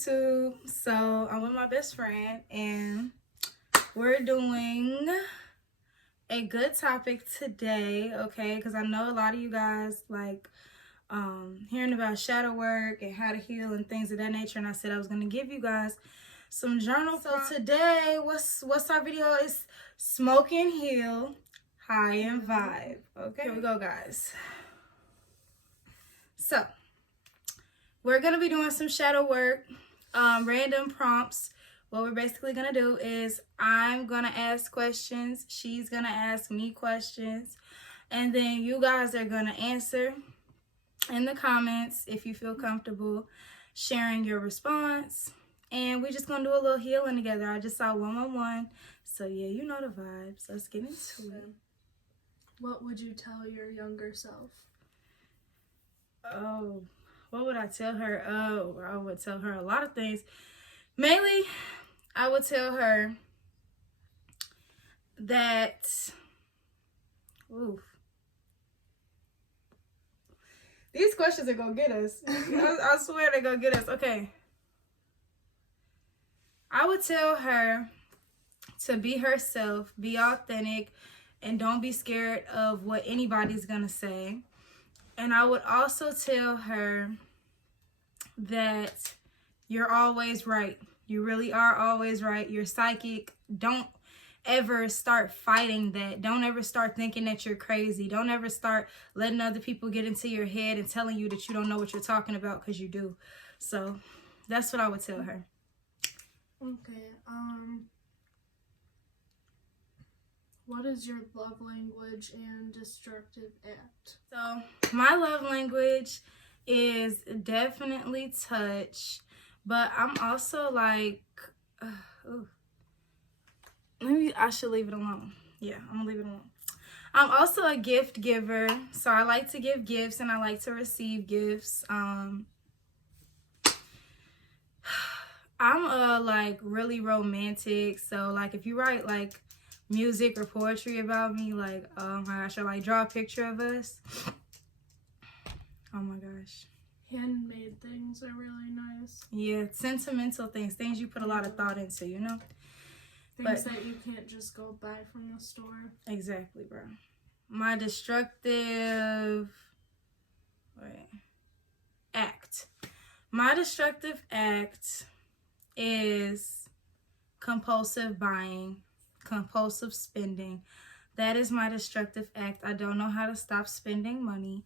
YouTube. So I'm with my best friend and we're doing a good topic today, okay? Because I know a lot of you guys like hearing about shadow work and how to heal and things of that nature, and I said I was going to give you guys some journal. So today, what's our video? Is Smoke and Heal, High and Vibe. Okay, here we go, guys. So we're going to be doing some shadow work, random prompts. What we're basically going to do is I'm going to ask questions. She's going to ask me questions. And then you guys are going to answer in the comments if you feel comfortable sharing your response. And we're just going to do a little healing together. I just saw 111. So, yeah, you know the vibes. Let's get into it. What would you tell your younger self? Oh, what would I tell her? Oh, I would tell her a lot of things. Mainly, I would tell her that, oof. These questions are going to get us. I swear they're going to get us. Okay. I would tell her to be herself, be authentic, and don't be scared of what anybody's going to say. And I would also tell her that you're always right. You really are always right. You're psychic. Don't ever start fighting that. Don't ever start thinking that you're crazy. Don't ever start letting other people get into your head and telling you that you don't know what you're talking about, because you do. So that's what I would tell her. Okay, what is your love language and destructive act? So my love language is definitely touch, but I'm also like, I should leave it alone. Yeah, I'm gonna leave it alone. I'm also a gift giver, so I like to give gifts and I like to receive gifts. I'm like really romantic, so like if you write like music or poetry about me, like oh my gosh, or like draw a picture of us, oh my gosh. Handmade things are really nice. Yeah, sentimental things you put a lot of thought into, you know? Things that you can't just go buy from the store. Exactly, bro. My destructive act. My destructive act is compulsive buying, compulsive spending. That is my destructive act. I don't know how to stop spending money.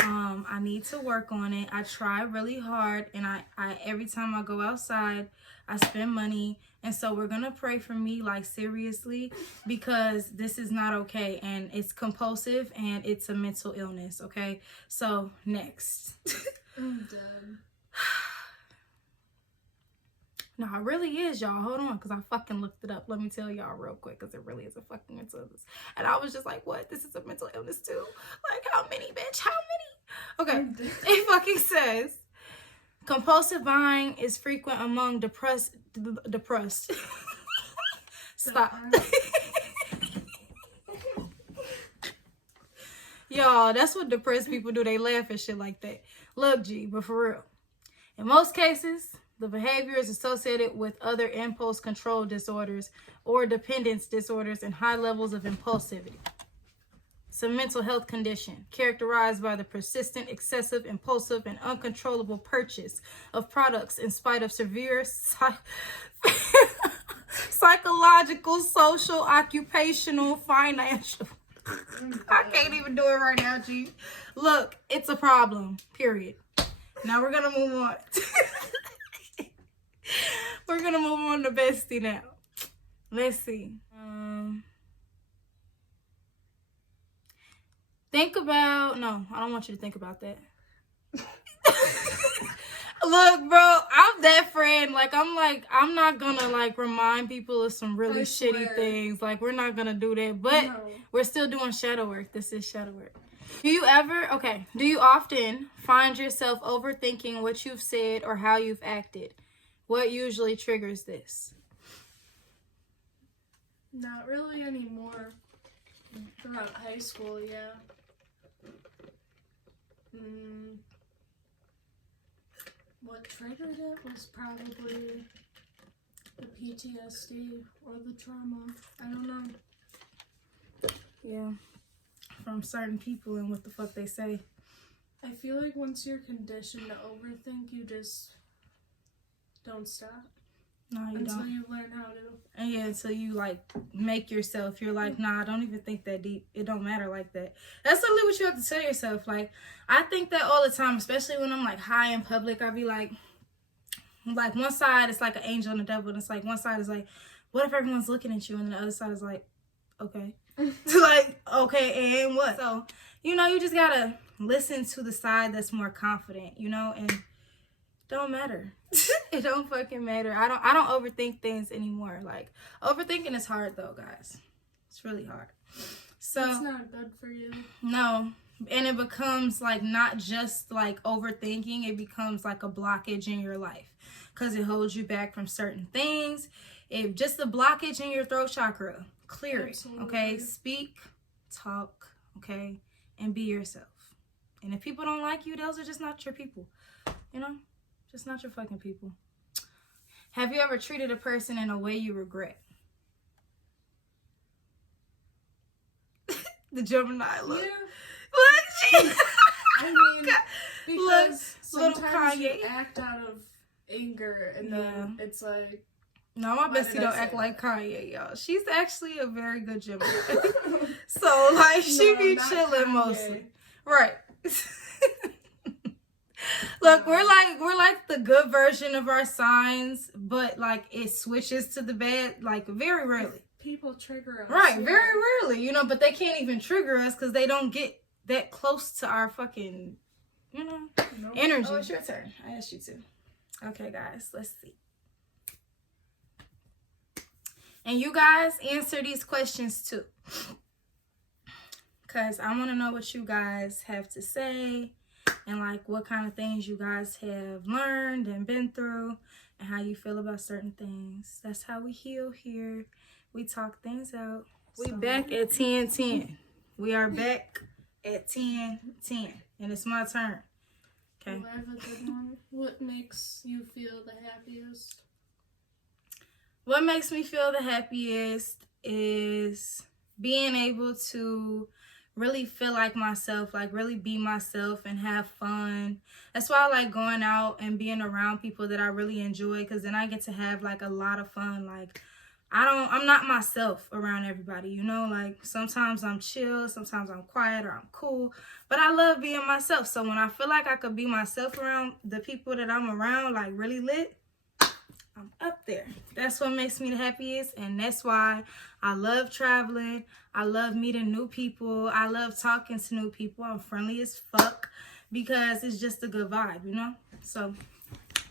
I need to work on it. I try really hard, and I every time I go outside, I spend money. And so we're gonna pray for me, like seriously, because this is not okay, and it's compulsive and it's a mental illness. Okay, so next. I'm dead. No, it really is, y'all. Hold on, because I fucking looked it up. Let me tell y'all real quick, because it really is a fucking mental illness. And I was just like, what? This is a mental illness too? Like, how many, bitch? How many? Okay. It fucking says, compulsive buying is frequent among depressed. Stop. Y'all, that's what depressed people do. They laugh at shit like that. Look, G, but for real. In most cases, the behavior is associated with other impulse control disorders or dependence disorders and high levels of impulsivity. It's a mental health condition characterized by the persistent, excessive, impulsive, and uncontrollable purchase of products in spite of severe psychological, social, occupational, financial. I can't even do it right now, G. Look, it's a problem, period. Now we're going to move on. We're going to move on to bestie now. Let's see. Think about... No, I don't want you to think about that. Look, bro, I'm that friend. I'm not going to, remind people of some really shitty things. We're not going to do that. But we're still doing shadow work. This is shadow work. Do you often find yourself overthinking what you've said or how you've acted? What usually triggers this? Not really anymore. Throughout high school, yeah. what triggered it was probably the PTSD or the trauma. I don't know. Yeah. From certain people and what the fuck they say. I feel like once you're conditioned to overthink, you just don't stop. No, you until don't. you learn how to. And yeah, until you like make yourself, you're like, nah, I don't even think that deep. It don't matter like that. That's literally what you have to tell yourself. Like, I think that all the time, especially when I'm like high in public. I be like one side it's like an angel and a devil, and it's like one side is like, what if everyone's looking at you, and the other side is like, okay. Like, okay, and what? So, you just gotta listen to the side that's more confident, and don't matter. It don't fucking matter. I don't overthink things anymore. Like, overthinking is hard though, guys. It's really hard. So it's not good for you. No. And it becomes like not just like overthinking, it becomes like a blockage in your life. Because it holds you back from certain things. If just a blockage in your throat chakra, clear Absolutely. it. Okay? Speak, talk, okay? And be yourself. And if people don't like you, those are just not your people. Just not your fucking people. Have you ever treated a person in a way you regret? The Gemini look. Yeah. Look, she. I mean, because little sometimes you Kanye. act out of anger, and then it's like. No, my Why bestie did I don't say act that? like Kanye, y'all. She's actually a very good Gemini. So, like, she No, be not chilling Kanye. mostly. Right. Look, we're like the good version of our signs, but like it switches to the bad like very rarely. People trigger us. Right, yeah. very rarely, but they can't even trigger us because they don't get that close to our fucking, Nope. energy. Oh, it's your turn. I asked you to. Okay, guys, let's see. And you guys answer these questions too. Because I want to know what you guys have to say. And like what kind of things you guys have learned and been through. And how you feel about certain things. That's how we heal here. We talk things out. We back at 10-10. We are back at 10-10. And it's my turn. Okay. I have a good one. What makes you feel the happiest? What makes me feel the happiest is being able to really feel like myself, like really be myself and have fun. That's why I like going out and being around people that I really enjoy, because then I get to have like a lot of fun. Like I'm not myself around everybody, like sometimes I'm chill, sometimes I'm quiet or I'm cool, but I love being myself. So when I feel like I could be myself around the people that I'm around, like really lit, I'm up there. That's what makes me the happiest, and that's why I love traveling. I love meeting new people. I love talking to new people. I'm friendly as fuck because it's just a good vibe, So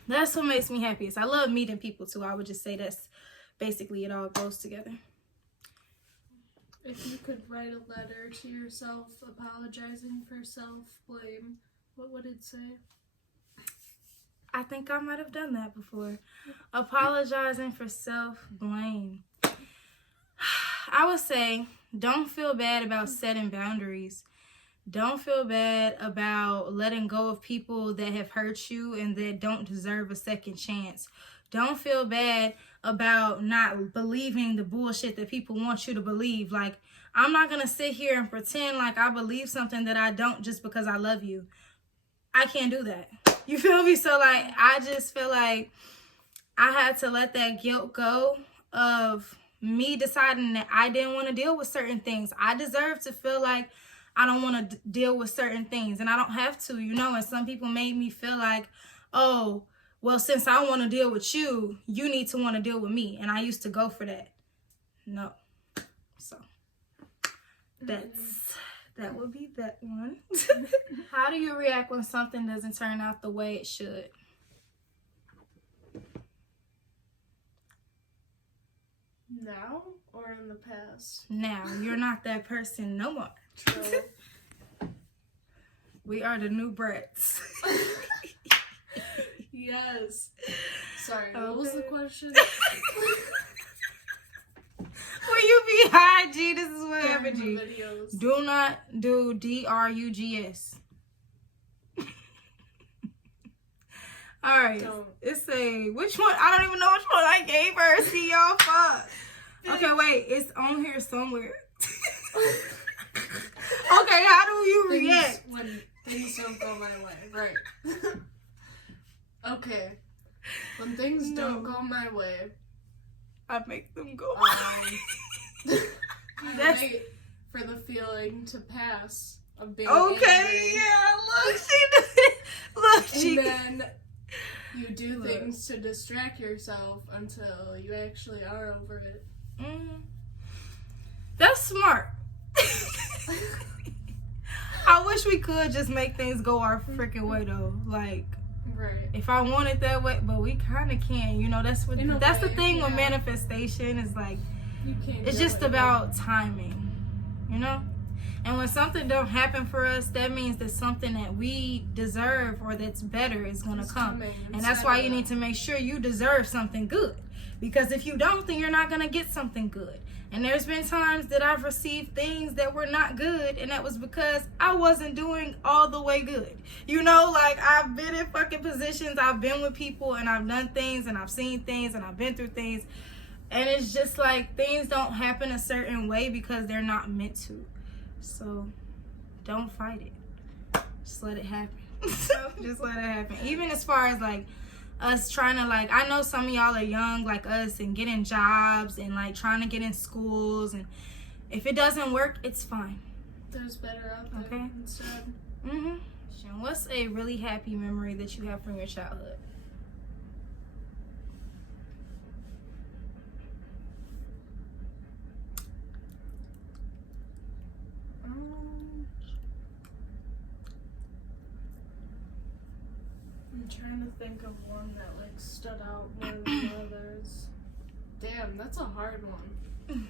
that's what makes me happiest. I love meeting people too. I would just say that's basically it all goes together. If you could write a letter to yourself apologizing for self-blame, what would it say? I think I might have done that before. Apologizing for self-blame. I would say, don't feel bad about setting boundaries. Don't feel bad about letting go of people that have hurt you and that don't deserve a second chance. Don't feel bad about not believing the bullshit that people want you to believe. Like, I'm not going to sit here and pretend like I believe something that I don't just because I love you. I can't do that. You feel me? So, like, I just feel like I had to let that guilt go of me deciding that I didn't want to deal with certain things. I deserve to feel like I don't want to deal with certain things, and I don't have to, and some people made me feel like, oh, well, since I want to deal with you, you need to want to deal with me, and I used to go for that. No. So, that would be that one. How do you react when something doesn't turn out the way it should? Now or in the past? Now, you're not that person no more. True. We are the new brats. Yes. Sorry, what was the question? When you be high, G, this is what happened, G. Videos. Do not do drugs. All right. Don't. It's a which one? I don't even know which one I gave her. See y'all. Fuck. Okay, wait. It's on here somewhere. Okay, how do you react when things don't go my way? Right. Okay. When things don't go my way, I make them go. I wait for the feeling to pass of being okay, angry. yeah. Look, she did it. Look, she. And then you do things to distract yourself until you actually are over it. That's smart. I wish we could just make things go our freaking way though. Like, right. if I want it that way, but we kind of can. You know, that's what. That's the thing with yeah. manifestation is like, You can't. it's just about timing. You know. And when something don't happen for us, that means that something that we deserve or that's better is going to come. And that's why you need to make sure you deserve something good. Because if you don't, then you're not going to get something good. And there's been times that I've received things that were not good, and that was because I wasn't doing all the way good. You know, like, I've been in fucking positions, I've been with people, and I've done things, and I've seen things, and I've been through things. And it's just like things don't happen a certain way because they're not meant to. So, don't fight it. Just let it happen. Just let it happen. Even as far as, like, us trying to, like, I know some of y'all are young like us and getting jobs and, like, trying to get in schools. And if it doesn't work, it's fine. There's better out there instead. Mm-hmm. What's a really happy memory that you have from your childhood? I'm trying to think of one that like stood out more than others. Damn, that's a hard one.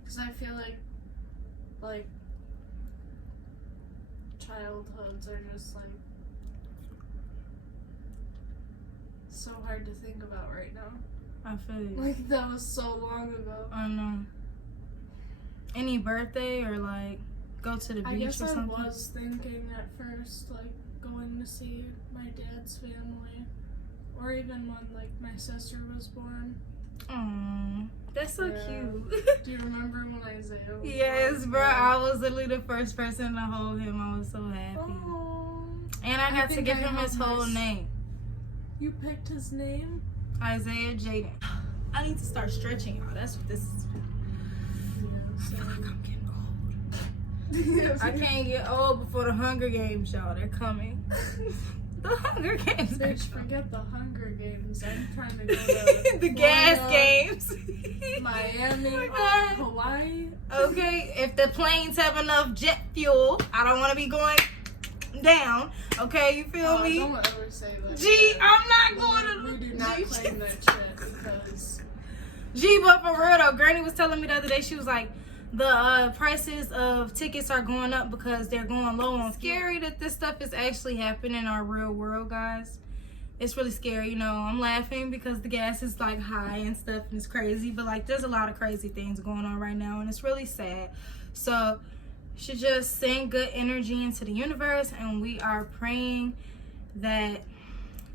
Because I feel like childhoods are just like so hard to think about right now. I feel you. Like that was so long ago. I know. Any birthday or like go to the beach or something? I was thinking at first like going to see my dad's family, or even when like my sister was born. Aww, that's so cute. Do you remember when Isaiah was Yes, born? bro. I was literally the first person to hold him. I was so happy. Oh. And I got to give him his whole name. You picked his name? Isaiah Jaden. I need to start stretching, y'all. That's what this is. I feel like I'm getting old. I can't get old before the Hunger Games, y'all. They're coming. The Hunger Games. Bitch, forget the Hunger Games. I'm trying to go to the gas games. Miami, Hawaii. Okay, if the planes have enough jet fuel, I don't want to be going down. Okay, you feel me? Don't ever say that. Gee, I'm not going to. We do not claim that shit because. Gee, but for real though, Granny was telling me the other day, she was like, the prices of tickets are going up because they're going low on. Scary that this stuff is actually happening in our real world, guys. It's really scary, you know. I'm laughing because the gas is like high and stuff and it's crazy, but like there's a lot of crazy things going on right now and it's really sad. So you should just send good energy into the universe, and we are praying that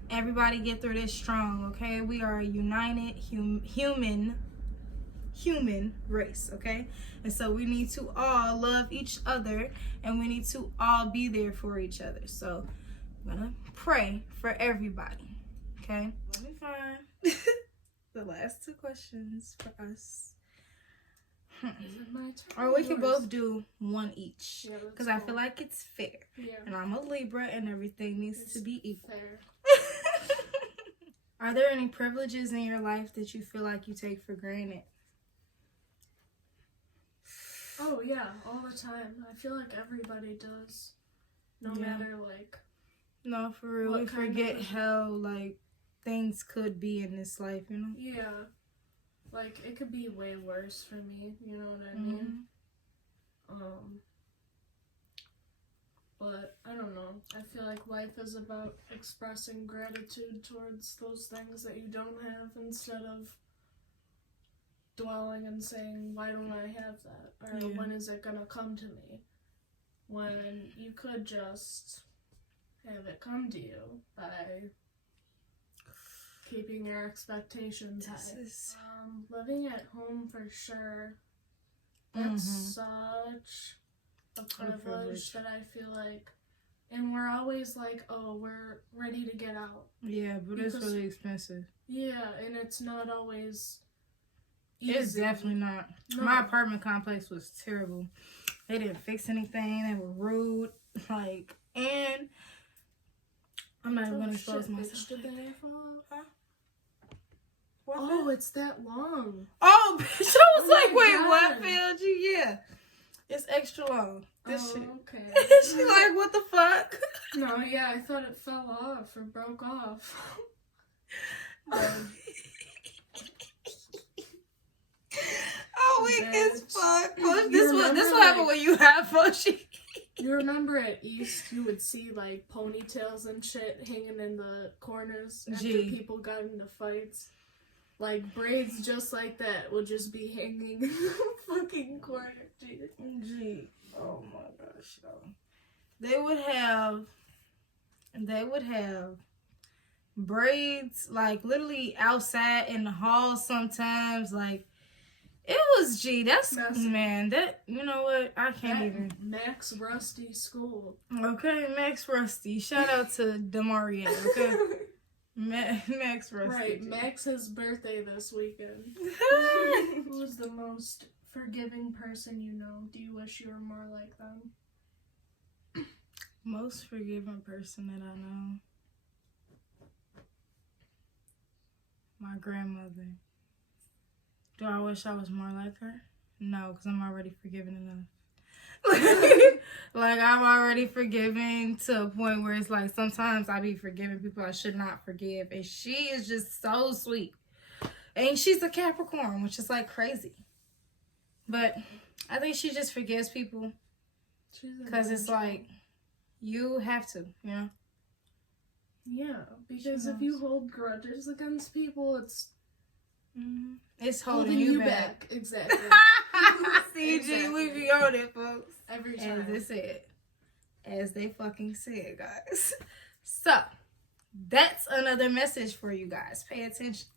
everybody get through this strong, okay? We are a united human race, okay? And so we need to all love each other, and we need to all be there for each other. So I'm gonna pray for everybody, okay? Let me find the last two questions for us. Is it my turn? Or we can both do one each, because I feel like it's fair. Yeah. And I'm a Libra, and everything needs to be equal. Fair. Are there any privileges in your life that you feel like you take for granted? Oh yeah, all the time. I feel like everybody does. No matter like. No, for real. We forget how like things could be in this life, you know? Yeah. Like it could be way worse for me, you know what I mean? But I don't know. I feel like life is about expressing gratitude towards those things that you don't have instead of dwelling and saying, why don't I have that? Or when is it gonna come to me? When you could just have it come to you by keeping your expectations high. Living at home for sure. That's such a privilege that I feel like, and we're always like, oh, we're ready to get out. Yeah, but it's really expensive. Yeah, and it's not always easy. It's definitely not. No. My apartment complex was terrible. They didn't fix anything. They were rude. Like, and I'm not even going to expose myself. Did they fall off? Huh? Oh, it's that long. Oh, bitch. I was like, wait, God. What failed you? Yeah. It's extra long. This shit. Okay. She like, what the fuck? No, yeah, I thought it fell off or broke off. Oh, weak as fuck. This what happened when you have Foshi. You remember at East, you would see like ponytails and shit hanging in the corners after people got into fights. Like braids just like that would just be hanging in the fucking corner. Gee. Oh my gosh. They would have braids like literally outside in the hall sometimes. Like it was that's man, that you know what? I can't even. Max Rusty School. Okay, Max Rusty. Shout out to Demaria, okay? Max Rusty. Right, Max's birthday this weekend. Who's the most forgiving person you know? Do you wish you were more like them? Most forgiving person that I know? My grandmother. Do I wish I was more like her? No, because I'm already forgiving enough. Like, I'm already forgiving to a point where it's like sometimes I be forgiving people I should not forgive. And she is just so sweet. And she's a Capricorn, which is like crazy. But I think she just forgives people. Because it's like, you have to, you know? Yeah, because if you hold grudges against people, it's... It's holding you back. Exactly. CG, exactly. We be on it, folks. Every time. As they said. As they fucking said, guys. So, that's another message for you guys. Pay attention.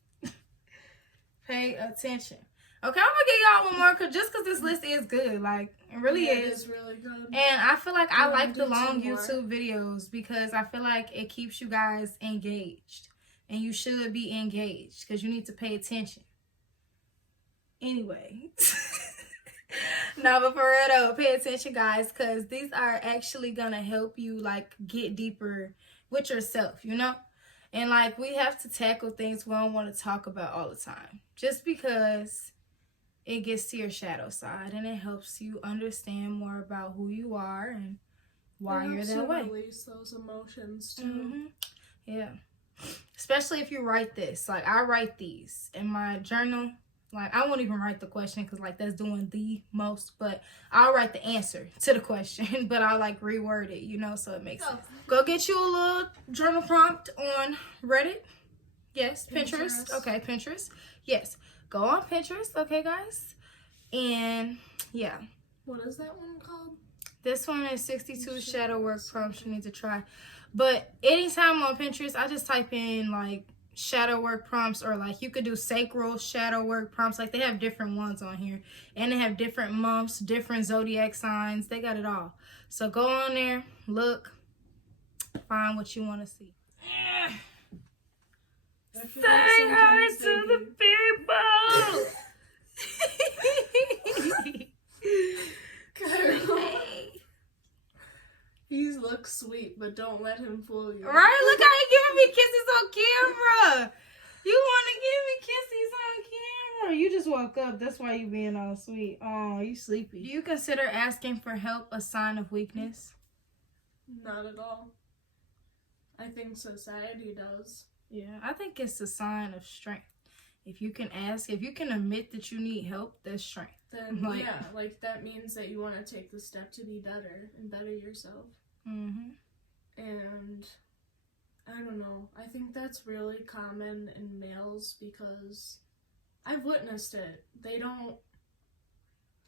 Pay attention. Okay, I'm gonna give y'all one more, just because this list is good. Like, it really is. It is really good. And I feel like I like the long YouTube videos because I feel like it keeps you guys engaged. And you should be engaged because you need to pay attention. Anyway. No, but for real though, pay attention, guys, because these are actually going to help you, like, get deeper with yourself, you know? And, like, we have to tackle things we don't want to talk about all the time. Just because it gets to your shadow side and it helps you understand more about who you are and why you're that way. Release those emotions, too. Yeah. Especially if you write this. Like, I write these in my journal. Like, I won't even write the question because, like, that's doing the most. But I'll write the answer to the question. But I'll, like, reword it, you know, so it makes sense. Go get you a little journal prompt on Reddit. Yes, Pinterest. Okay, Pinterest. Yes. Go on Pinterest, okay, guys? And, yeah. What is that one called? This one is 62 shadow work prompts you need to try. But anytime on Pinterest, I just type in, like, shadow work prompts, or, like, you could do sacral shadow work prompts. Like, they have different ones on here. And they have different months, different zodiac signs. They got it all. So go on there, look, find what you want to see. Say hi to the people! He looks sweet, but don't let him fool you. Right? Look how he giving me kisses on camera. You want to give me kisses on camera? You just woke up. That's why you being all sweet. Oh, you sleepy. Do you consider asking for help a sign of weakness? Not at all. I think society does. Yeah, I think it's a sign of strength. If you can ask, if you can admit that you need help, that's strength. Then, yeah, like, that means that you want to take the step to be better and better yourself. And, I don't know, I think that's really common in males because I've witnessed it.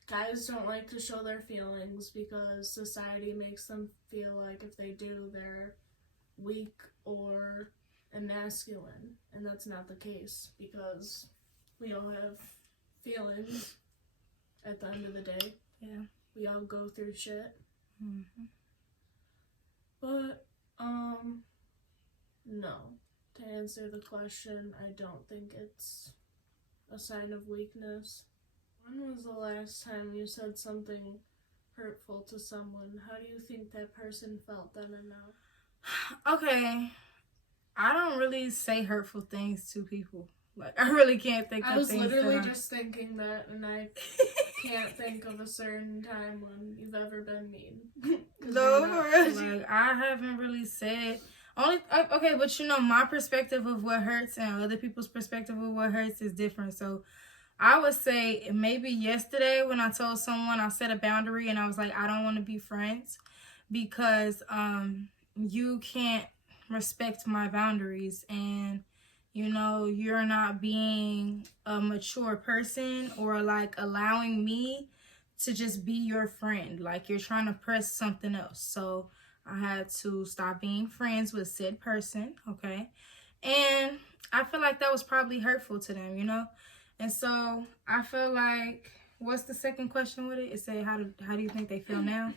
Guys don't like to show their feelings because society makes them feel like if they do, they're weak or emasculine, and that's not the case, because we all have feelings at the end of the day. Yeah. We all go through shit. Mm-hmm. But, no. To answer the question, I don't think it's a sign of weakness. When was the last time you said something hurtful to someone? How do you think that person felt then and now? Okay. I don't really say hurtful things to people. Like, I really can't think of things. I was literally just thinking that, and I can't think of a certain time when you've ever been mean. No, like, I haven't really said... Okay, but you know, my perspective of what hurts and other people's perspective of what hurts is different. So I would say maybe yesterday when I told someone, I set a boundary and I was like, I don't want to be friends because you can't respect my boundaries, and you know, you're not being a mature person or like allowing me to just be your friend. Like, you're trying to press something else. So I had to stop being friends with said person, okay? And I feel like that was probably hurtful to them, you know? And so I feel like, what's the second question with it? It said, how do you think they feel now?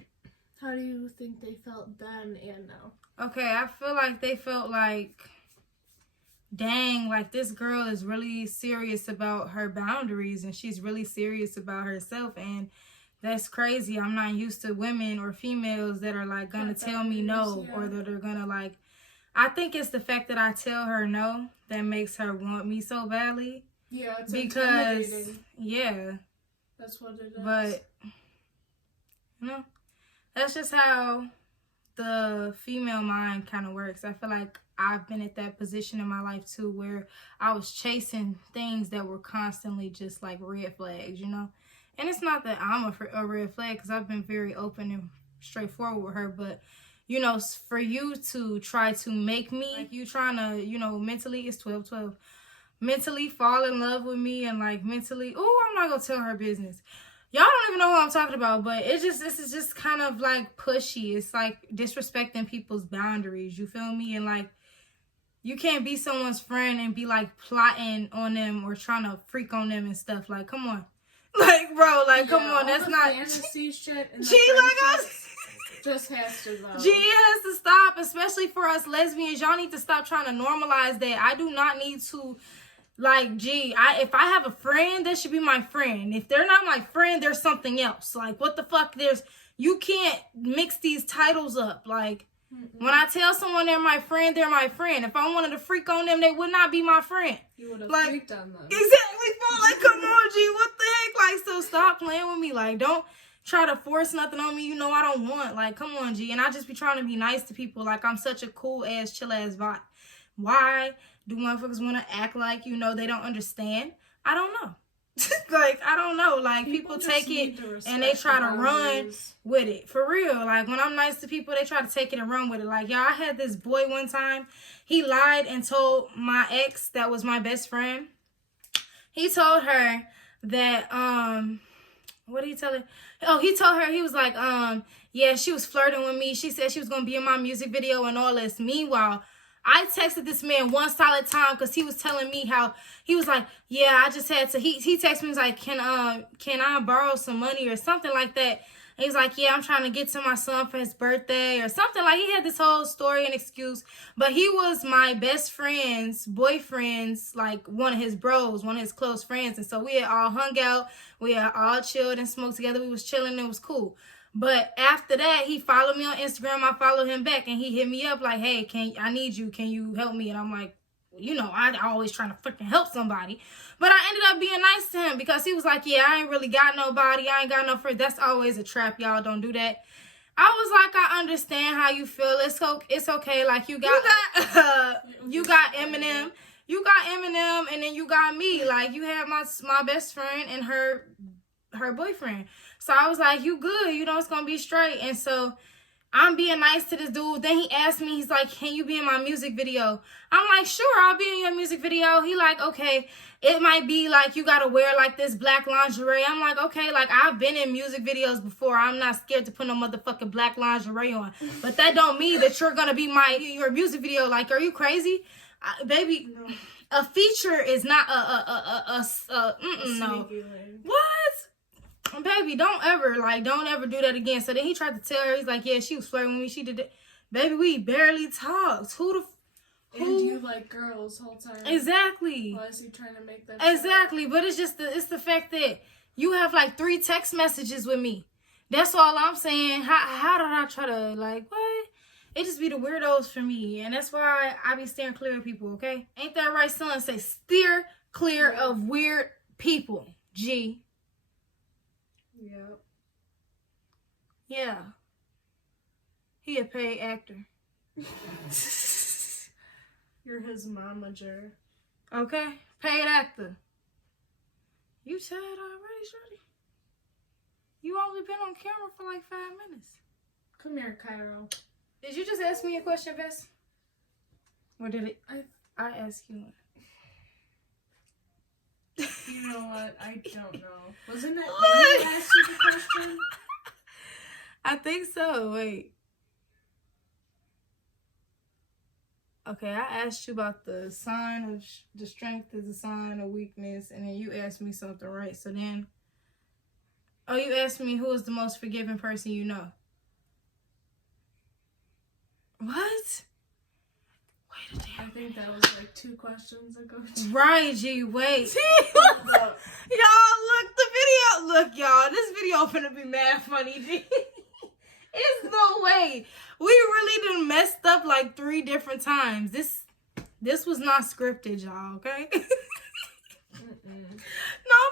How do you think they felt then and now? Okay, I feel like they felt like, dang, like this girl is really serious about her boundaries and she's really serious about herself, and that's crazy. I'm not used to women or females that are like gonna tell me no, or that are gonna like, I think it's the fact that I tell her no that makes her want me so badly. Yeah, it's because intimidating. Yeah, that's what it is. But you know, that's just how the female mind kind of works. I feel like I've been at that position in my life too, where I was chasing things that were constantly just like red flags, you know. And it's not that I'm a red flag, because I've been very open and straightforward with her. But, you know, for you to try to make me, like you trying to, you know, mentally, it's 12-12, mentally fall in love with me and like mentally, I'm not going to tell her business. Y'all don't even know what I'm talking about, but this is just kind of like pushy. It's like disrespecting people's boundaries, you feel me? And like, you can't be someone's friend and be like plotting on them or trying to freak on them and stuff. Like, come on. Like, bro, like, come on, that's not fantasy shit. And G, like, just has to go. G, it has to stop, especially for us lesbians. Y'all need to stop trying to normalize that. I do not need to, like, G, if I have a friend, that should be my friend. If they're not my friend, they're something else. Like, what the fuck? You can't mix these titles up. Like, when I tell someone they're my friend, they're my friend. If I wanted to freak on them, they would not be my friend. You would have like, freaked on them. Exactly, bro. Like, come on, G, what the heck? Like, so stop playing with me. Like, don't try to force nothing on me you know I don't want. Like, come on, G. And I just be trying to be nice to people. Like, I'm such a cool-ass, chill-ass vibe. Why do motherfuckers want to act like, you know, they don't understand? I don't know. Like, I don't know. Like, people take it and they try to run with it. For real. Like, when I'm nice to people, they try to take it and run with it. Like, y'all, I had this boy one time. He lied and told my ex that was my best friend. He told her that, what did he tell her? Oh, he told her, he was like, yeah, she was flirting with me. She said she was going to be in my music video and all this. Meanwhile, I texted this man one solid time because he was telling me how he was like, yeah, I just had to. He texted me, he was like, can I borrow some money or something like that? And he was like, yeah, I'm trying to get to my son for his birthday or something. Like, he had this whole story and excuse. But he was my best friend's boyfriend's, like, one of his bros, one of his close friends. And so we had all hung out. We had all chilled and smoked together. We was chilling. It was cool. But after that, he followed me on Instagram. I followed him back, and he hit me up like, hey, I need you. Can you help me? And I'm like, you know, I always trying to freaking help somebody. But I ended up being nice to him because he was like, yeah, I ain't really got nobody. I ain't got no friends. That's always a trap. Y'all don't do that. I was like, I understand how you feel. It's okay. Like, you got Eminem. You got Eminem, and then you got me. Like, you had my best friend and her boyfriend. So I was like, you good. You know, it's going to be straight. And so I'm being nice to this dude. Then he asked me, he's like, can you be in my music video? I'm like, sure, I'll be in your music video. He like, okay, it might be like you gotta wear like this black lingerie. I'm like, okay, like I've been in music videos before. I'm not scared to put no motherfucking black lingerie on. But that don't mean that you're gonna be your music video. Like, are you crazy? Baby, no. A feature is not no. What? Baby, don't ever do that again. So then he tried to tell her, he's like, yeah, she was flirting with me. She did it. Baby, we barely talked. Who? And you like girls whole time. Exactly. Why is he trying to make that? Exactly. But it's just the fact that you have like 3 text messages with me. That's all I'm saying. How did I try to like what? It just be the weirdos for me. And that's why I be steering clear of people, okay? Ain't that right, son? Say steer clear of weird people. G. Yep. Yeah. He a paid actor. You're his momager. Okay? Paid actor. You tired already, shorty? You only been on camera for like 5 minutes. Come here, Cairo. Did you just ask me a question, Bess? Or did it? I asked you one. You know what? I don't know. Wasn't it? I asked you the question? I think so. Wait. Okay, I asked you about the sign of the strength is a sign of weakness, and then you asked me something, right? So then, you asked me who is the most forgiving person you know. What? Wait a damn. I think that was like 2 questions ago. Right, G. Wait. Y'all, look the video. Look, y'all. This video finna be mad funny, G. It's no way. We really done messed up like 3 different times. This was not scripted, y'all. Okay. No,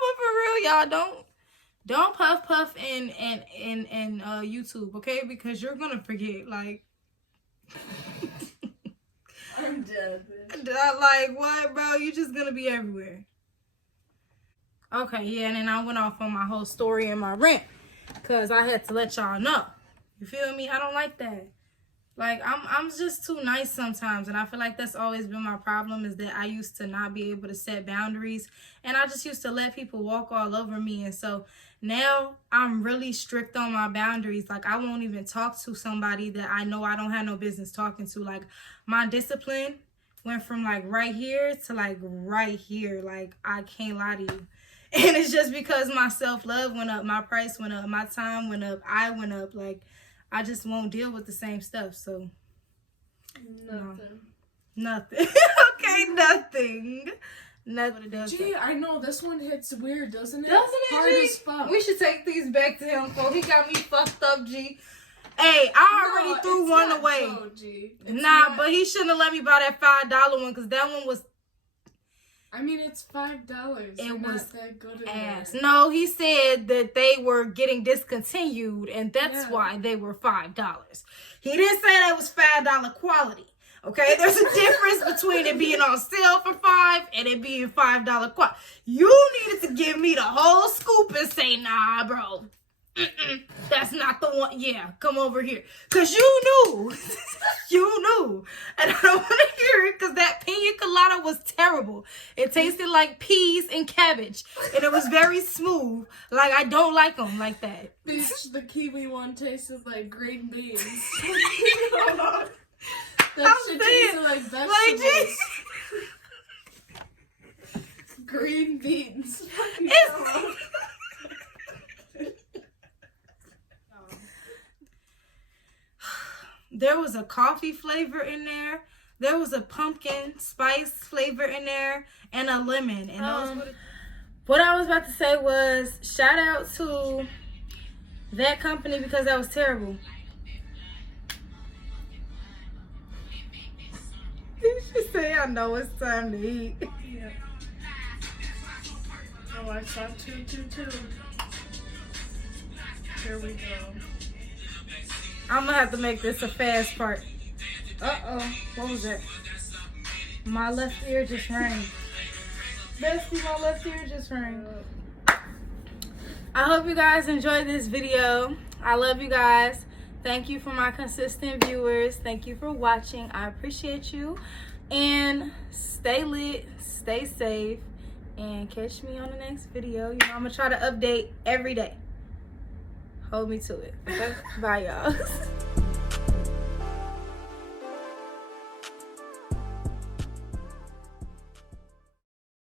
but for real, y'all, don't puff in YouTube, okay? Because you're gonna forget, like. I'm dead, bitch. Like, what, bro? You just gonna be everywhere. Okay, yeah, and then I went off on my whole story and my rant. Because I had to let y'all know. You feel me? I don't like that. Like, I'm just too nice sometimes. And I feel like that's always been my problem, is that I used to not be able to set boundaries. And I just used to let people walk all over me. And so now I'm really strict on my boundaries. Like, I won't even talk to somebody that I know I don't have no business talking to. Like, my discipline went from like right here to like right here. Like, I can't lie to you. And it's just because my self-love went up, my price went up, my time went up, I went up. Like, I just won't deal with the same stuff. So nothing. Nothing. Okay, nothing. Nothing. Gee, I know this one hits weird, doesn't it? Doesn't it, Hard G? as fuck. We should take these back to him, folks. He got me fucked up, G. Hey, I already threw one away. Joe, but he shouldn't have let me buy that $5 one, because that one was. I mean, it's $5. It was not that good ass. No, he said that they were getting discontinued, and that's why they were $5. He didn't say that was $5 quality. Okay, there's a difference between it being on sale for $5 and it being $5 quality. You needed to give me the whole scoop and say, nah, bro. That's not the one. Yeah, come over here. Because you knew. You knew. And I don't want to hear it, because that pina colada was terrible. It tasted like peas and cabbage. And it was very smooth. Like, I don't like them like that. Bitch, the kiwi one tasted like green beans. That shit tasted like vegetables. Like, green beans. There was a coffee flavor in there. There was a pumpkin spice flavor in there, and a lemon. And what I was about to say was, shout out to that company, because that was terrible. Did she say, I know it's time to eat? Yeah. Oh, I saw 222. Here we go. I'm gonna have to make this a fast part. Uh-oh. What was that? My left ear just rang. Bestie, my left ear just rang. I hope you guys enjoyed this video. I love you guys. Thank you for my consistent viewers. Thank you for watching. I appreciate you. And stay lit, stay safe, and catch me on the next video. You know, I'm gonna try to update every day. Hold me to it. Okay? Bye, y'all.